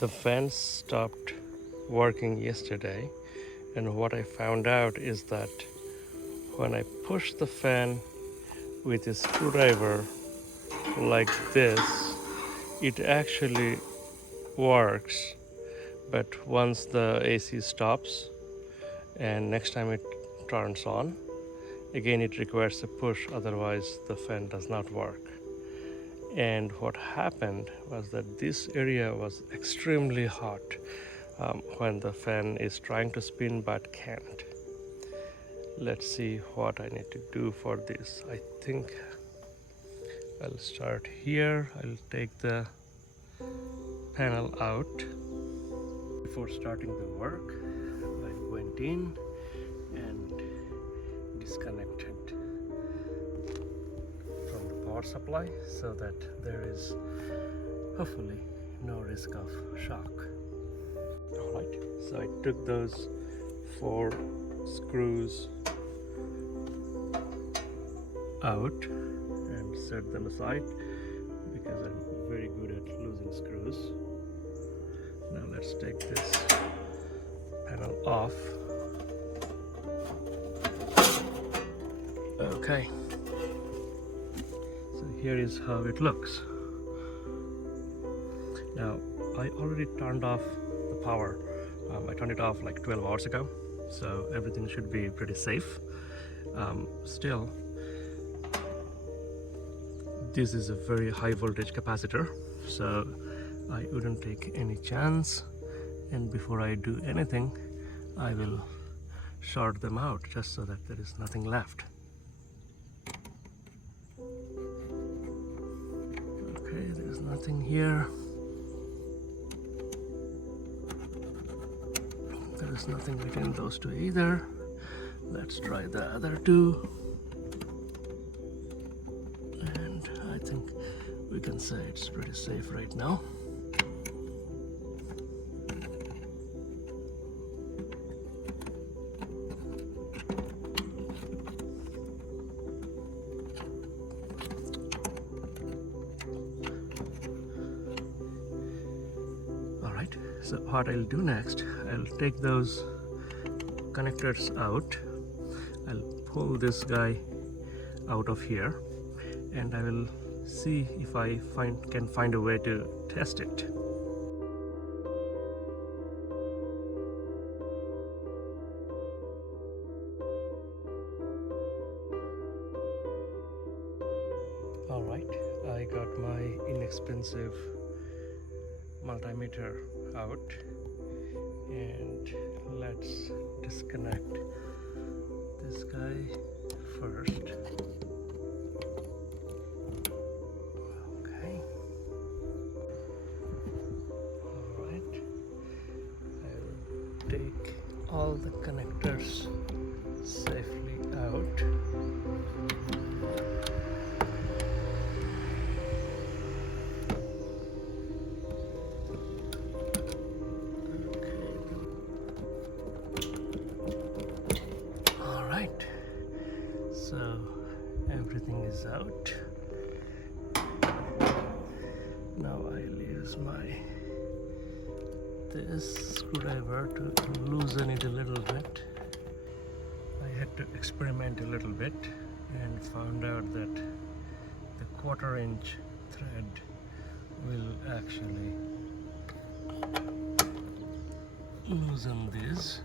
The fan stopped working yesterday, and what I found out is that when I push the fan with a screwdriver like this, it actually works. But once the AC stops and next time it turns on, again it requires a push, otherwise the fan does not work. And what happened was that this area was extremely hot when the fan is trying to spin but can't. Let's see what I need to do for this. I think I'll start here. I'll take the panel out. Before starting the work, I went in and disconnected from the power supply so that there is hopefully no risk of shock. Alright, so I took those 4 screws out and set them aside because I'm very good at losing screws. Now let's take this panel off. Okay, so here is how it looks. Now I already turned off the power. I turned it off like 12 hours ago, so everything should be pretty safe. Still, this is a very high voltage capacitor, so I wouldn't take any chance, and before I do anything I will short them out just so that there is nothing left. Okay, there's nothing here. There's nothing between those two either. Let's try the other two. And I think we can say it's pretty safe right now. Alright, so what I'll do next, I'll take those connectors out. I'll pull this guy out of here and I will see if I can find a way to test it. Alright, I got my inexpensive multimeter out and let's disconnect this guy first. Okay. Alright. I'll take all the connectors safely out. So everything is out. Now I'll use this screwdriver to loosen it a little bit. I had to experiment a little bit and found out that the 1/4 inch thread will actually loosen this.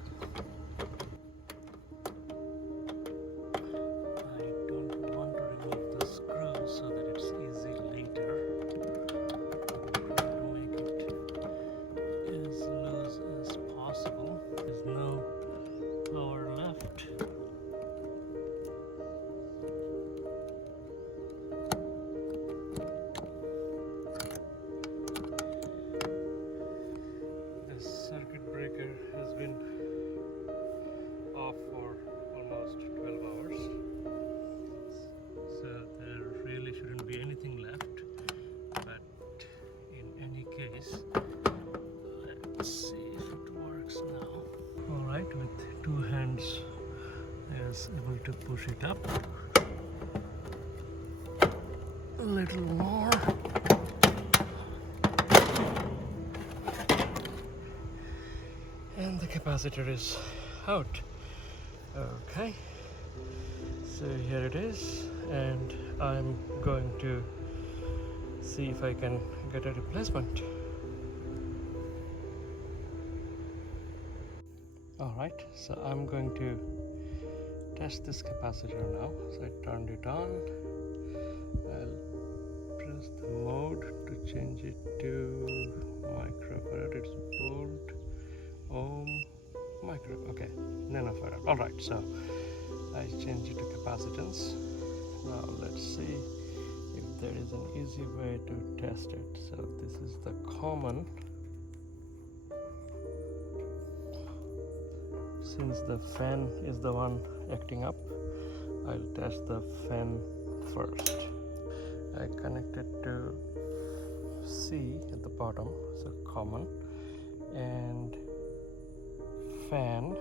Has been off for almost 12 hours, so there really shouldn't be anything left, but in any case, let's see if it works now. Alright, with 2 hands I was able to push it up a little more. capacitor is out. Okay, so here it is, and I'm going to see if I can get a replacement. Alright, so I'm going to test this capacitor now. So I turned it on. I'll press the mode to change it to microfarad. It's volt, ohm, micro, okay, nanofarad. Alright, so I changed it to capacitance. Now let's see if there is an easy way to test it. So this is the common. Since the fan is the one acting up, I'll test the fan first. I connected to C at the bottom, so common, and fan.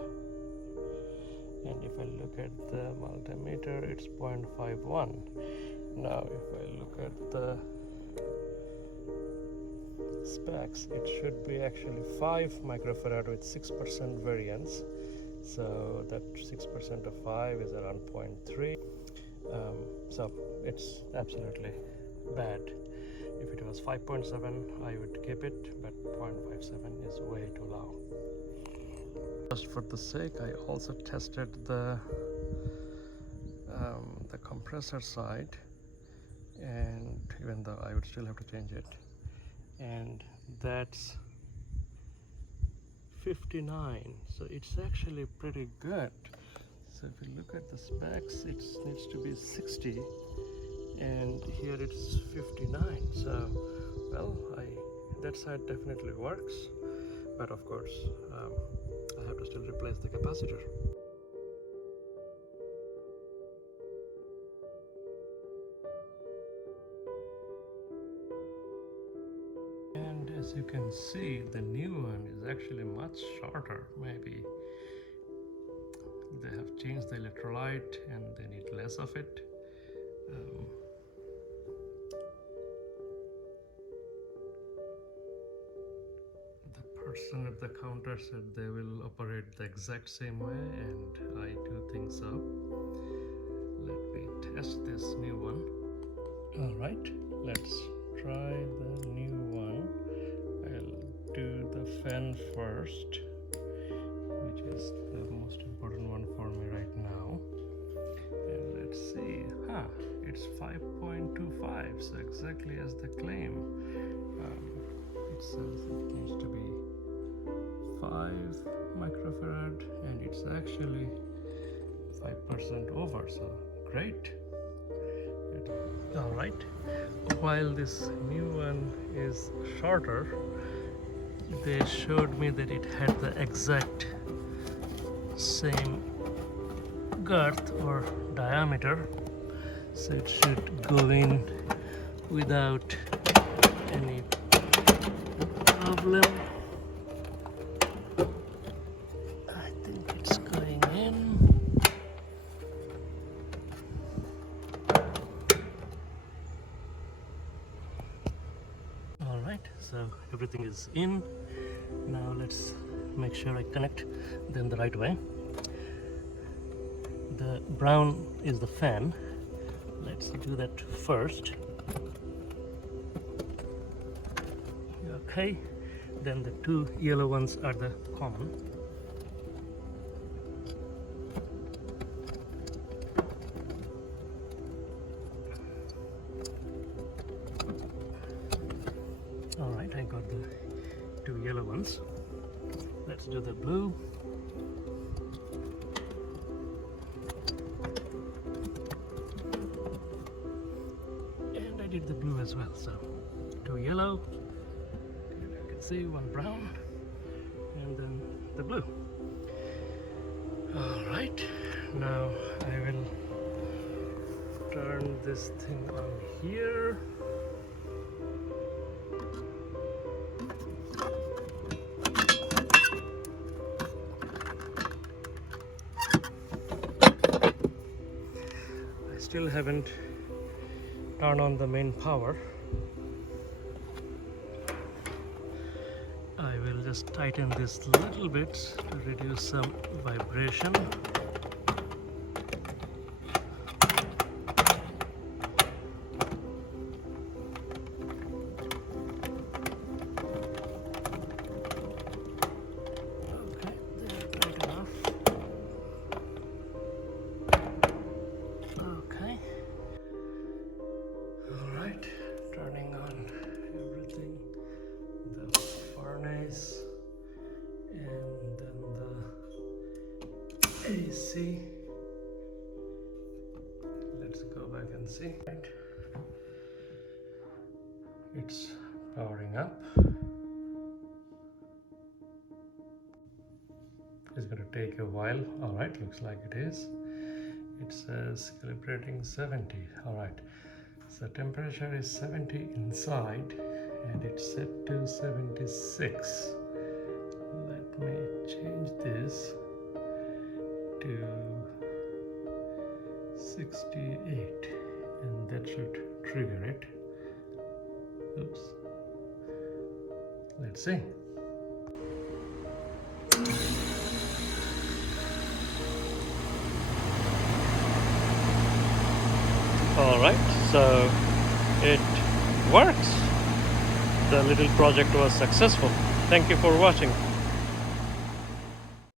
And if I look at the multimeter, it's 0.51. Now if I look at the specs, it should be actually 5 microfarad with 6% variance. So that 6% of 5 is around 0.3. So it's absolutely bad. If it was 5.7, I would keep it, but 0.57 is way too low. Just for the sake, I also tested the compressor side, and even though I would still have to change it, and that's 59, so it's actually pretty good. So if you look at the specs, it needs to be 60, and here it's 59. So well, that side definitely works, but of course I have to still replace the capacitor. And as you can see, the new one is actually much shorter. Maybe they have changed the electrolyte and they need less of it. The person at the counter said they will operate the exact same way, and I do think so. Let me test this new one. Alright, let's try the new one. I'll do the fan first, which is the most important one for me right now. And let's see. It's 5.25, so exactly as the claim. It says it needs to be 5 microfarad, and it's actually 5% over, so great. Alright, while this new one is shorter, they showed me that it had the exact same girth or diameter, so it should go in without any problem. I think it's going in. Alright, so everything is in. Now let's make sure I connect them the right way. The brown is the fan. Let's do that first. Okay, then the two yellow ones are the common. Alright, I got the two yellow ones. Let's do the blue. And I did the blue as well, so two yellow, and you can see one brown, and then the blue. Alright, now I will turn this thing on here. Still haven't turned on the main power. I will just tighten this little bit to reduce some vibration. Okay, they're tight enough. Okay. All right, turning on everything. The furnace and then the AC. Let's go back and see. Right. It's powering up. It's going to take a while. All right, looks like it is. It says calibrating 70. All right, so temperature is 70 inside and it's set to 76. Let me change this to 68 and that should trigger it. Oops. Let's see. All right, so it works. The little project was successful. Thank you for watching.